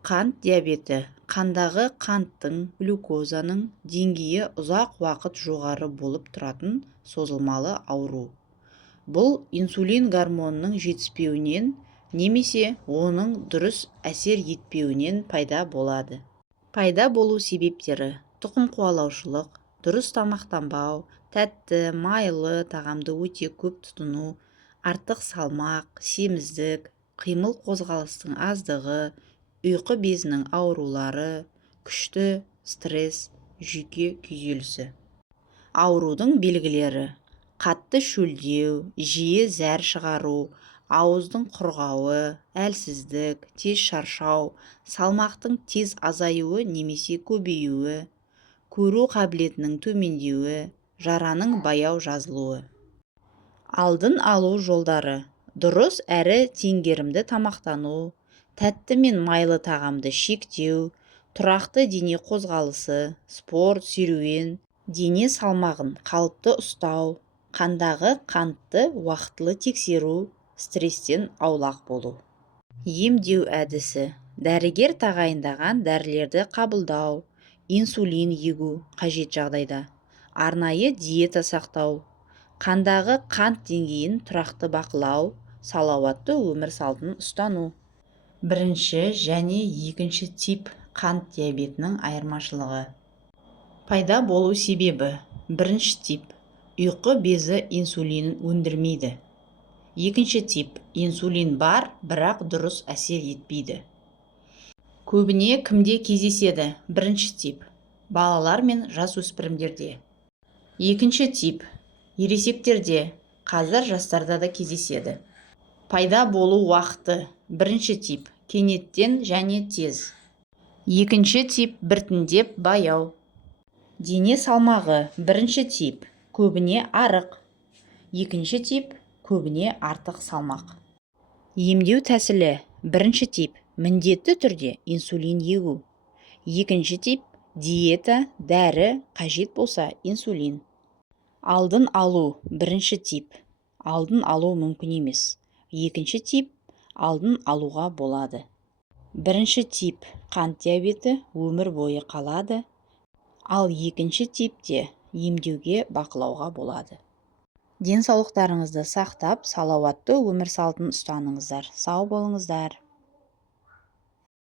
Қант диабеті – қандағы қанттың, глюкозаның деңгейі ұзақ уақыт жоғары болып тұратын созылмалы ауру. Бұл инсулин гормонының жетіспеуінен немесе оның дұрыс әсер етпеуінен пайда болады. Пайда болу себептері: тұқым қуалаушылық, дұрыс тамақтанбау, тәтті, майлы тағамды өте көп тұтыну, артық салмақ, семіздік, қимыл қозғалыстың аздығы, ұйқы безінің аурулары, күшті стресс, жүйке күйзелісі. Аурудың белгілері: қатты шөлдеу, жиі зәр шығару, ауыздың құрғауы, әлсіздік, тез шаршау, салмақтың тез азаюы немесе көбеюі, көру қабілетінің төмендеуі, жараның баяу жазылуы. Алдын алу жолдары: дұрыс әрі теңгерімді тамақтану, тәтті мен майлы тағамды шектеу, тұрақты дене қозғалысы, спорт, серуен, дене салмағын қалыпты ұстау, қандағы қантты уақытылы тексеру, стресстен аулақ болу. Емдеу әдісі: дәрігер тағайындаған дәрілерді қабылдау, инсулин егу қажет жағдайда, арнайы диета сақтау, қандағы қант деңгейін тұрақты бақылау, салауатты өмір салтын ұстану. Бірінші және екінші тип қант диабетінің айырмашылығы. Пайда болу себебі: бірінші тип – ұйқы безі инсулинін өндірмейді. Екінші тип – инсулин бар, бірақ дұрыс әсер етпейді. Көбіне кімде кездеседі? Бірінші тип – балалар мен жасөспірімдерде. Екінші тип – ересектерде, қазір жастарда да кездеседі. Пайда болу уақыты: бірінші тип – кенеттен және тез. Екінші тип – біртіндеп, баяу. Дене салмағы: бірінші тип – көбіне арық. Екінші тип – көбіне артық салмақ. Емдеу тәсілі: бірінші тип – міндетті түрде инсулин егу. Екінші тип – диета, дәрі, қажет болса инсулин. Алдын алу: бірінші тип – алдын алу мүмкін емес. Екінші тип – алдын алуға болады. Бірінші тип қант диабеті өмір бойы қалады, ал екінші типте емдеуге бақылауға болады. Денсаулықтарыңызды сақтап, салауатты өмір салтын ұстаныңыздар. Сау болыңыздар.